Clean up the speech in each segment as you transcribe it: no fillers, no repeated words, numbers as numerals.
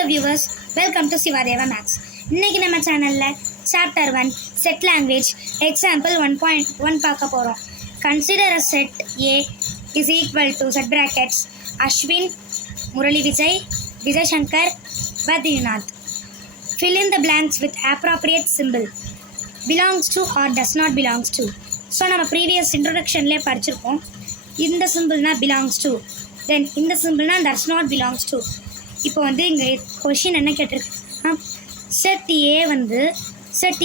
Hello viewers, welcome to Sivadeva Maths. இன்னைக்கு நம்ம சேனல்ல சாப்டர் 1 செட் லாங்குவேஜ் எக்ஸாம்பிள் 1.1 பார்க்க போறோம். Consider a set A is equal to set brackets Ashwin, Murali Vijay, Vijay Shankar, Badrinath. Fill in the blanks with appropriate symbol. Belongs to or does not belongs to. So நம்ம previous இன்ட்ரொடக்ஷன்லேயே படிச்சிருக்கோம். இந்த சிம்பிள்னா belongs to, தென் இந்த சிம்பிள்னா டஸ் not belongs to. இப்போ வந்து இங்கே question என்ன கேட்டிருக்குன்னா, set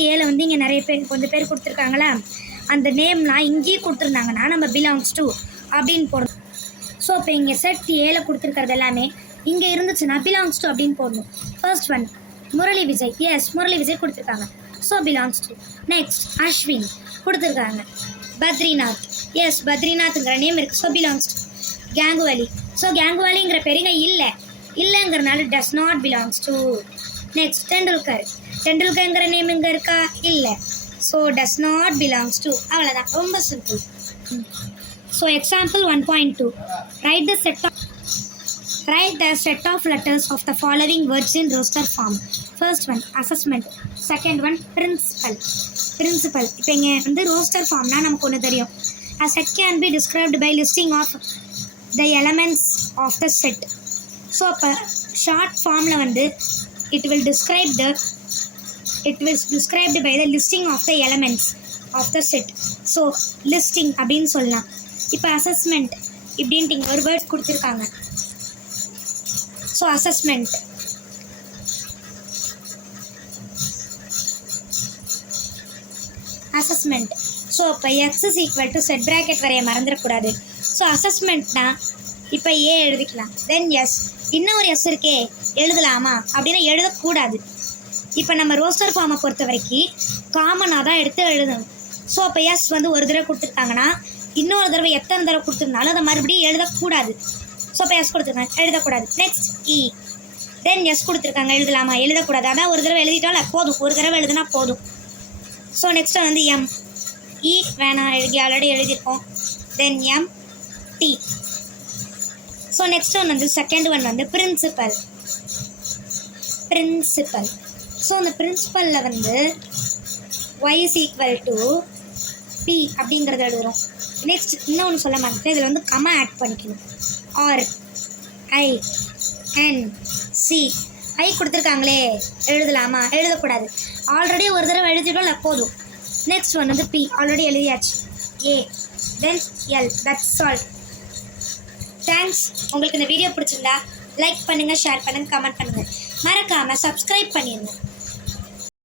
ஏல வந்து இங்கே நிறைய பேர் கொஞ்சம் பேர் கொடுத்துருக்காங்களா, அந்த நேம்லாம் இங்கேயே கொடுத்துருந்தாங்கன்னா நம்ம பிலாங்ஸ் டு அப்படின்னு போடணும். ஸோ இப்போ இங்கே செட் ஏல கொடுத்துருக்கிறது எல்லாமே இங்கே இருந்துச்சுன்னா பிலாங்ஸ் டு அப்படின்னு போடணும். First one Murali Vijay, S Murali Vijay கொடுத்துருக்காங்க, so belongs to. Next Ashwin கொடுத்துருக்காங்க, பத்ரிநாத், எஸ் பத்ரிநாத்ங்கிற நேம் இருக்குது, so belongs to. Ganguly, so கேங்குவாலிங்கிற பேருங்க இல்லைங்கிறனால does not belongs to. Next டெண்டுல்கர்ங்கிற நேம் இங்கே இருக்கா, இல்லை, so does not belongs to. அவ்வளோதான், ரொம்ப simple. So example 1.2 write the set of letters of the following words in roster form. First one assessment, second one principal. இப்போ இங்கே வந்து roster ஃபார்ம்னா நமக்கு ஒன்று தெரியும். A set can be described by listing of the elements of the set. So அப்போ short ஃபார்மில் வந்து it will described by the listing of the elements of the set. So listing அப்படின்னு சொல்லலாம். இப்போ அசஸ்மெண்ட் இப்படின்ட்டு இங்கே ஒரு வேர்ட்ஸ் கொடுத்துருக்காங்க. ஸோ அசஸ்மெண்ட் ஸோ இப்போ X is equal to set bracket வரைய மறந்துடக்கூடாது. ஸோ அசஸ்மெண்ட்னா இப்போ ஏ எழுதிக்கலாம், தென் எஸ், இன்னும் ஒரு எஸ் இருக்கே எழுதலாமா அப்படின்னா எழுதக்கூடாது. இப்போ நம்ம ரோஸ்டர் ஃபார்மை பொறுத்த வரைக்கும் காமனாக தான் எடுத்து எழுதணும். ஸோ அப்போ எஸ் வந்து ஒரு தடவை கொடுத்துருக்காங்கன்னா இன்னொரு தடவை எத்தனை தடவை கொடுத்துருந்தாலும் அதை மறுபடியும் எழுதக்கூடாது. ஸோ இப்போ எஸ் கொடுத்துருக்காங்க, எழுதக்கூடாது. நெக்ஸ்ட் இ, தென் எஸ் கொடுத்துருக்காங்க, எழுதலாமா, எழுதக்கூடாது. அதான் ஒரு தடவை எழுதிட்டாலும் போதும், ஒரு தடவை எழுதுனா போதும். ஸோ நெக்ஸ்ட் வந்து எம், இ வேணாம், ஆல்ரெடி எழுதியிருக்கோம், then M T. So next one வந்து செகண்ட் ஒன் வந்து பிரின்சிபல். ஸோ அந்த பிரின்சிபலில் வந்து Y is equal to P அப்படிங்கிறத எழுதுகிறோம். நெக்ஸ்ட் இன்னொன்று சொல்ல மாட்டேன், இதில் வந்து கமா ஆட் பண்ணிக்கணும். R I N C, I கொடுத்துருக்காங்களே எழுதலாமா, எழுதக்கூடாது. ஆல்ரெடி ஒரு தடவை எழுதிட்டோம், போதும். நெக்ஸ்ட் ஒன் வந்து பி, ஆல்ரெடி எழுதியாச்சு. A, then L, that's all. Thanks. உங்களுக்கு இந்த வீடியோ பிடிச்சிருந்தா லைக் பண்ணுங்கள், ஷேர் பண்ணுங்கள், கமெண்ட் பண்ணுங்கள், மறக்காமல் சப்ஸ்கிரைப் பண்ணிடுங்க.